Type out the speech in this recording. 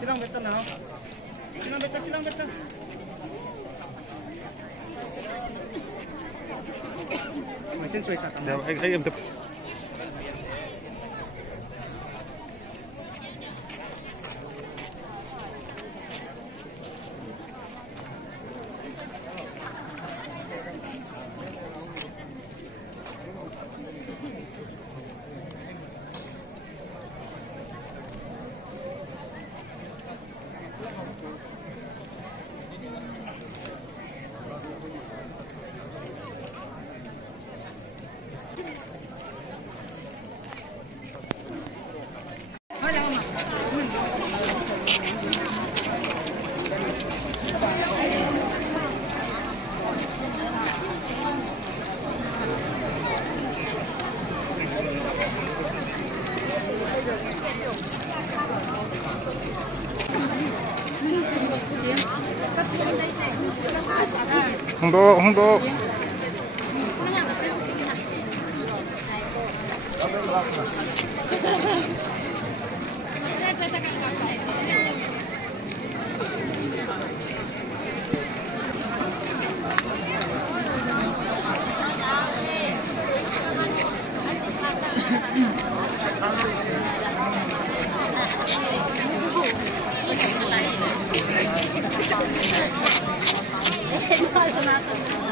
Cilang beta nào. Cilang beta, cilang beta. Mày xin chơi sạc. Anh em tập. Không tốt. Hãy subscribe cho kênh Ghiền Mì Gõ để không bỏ lỡ những video hấp dẫn.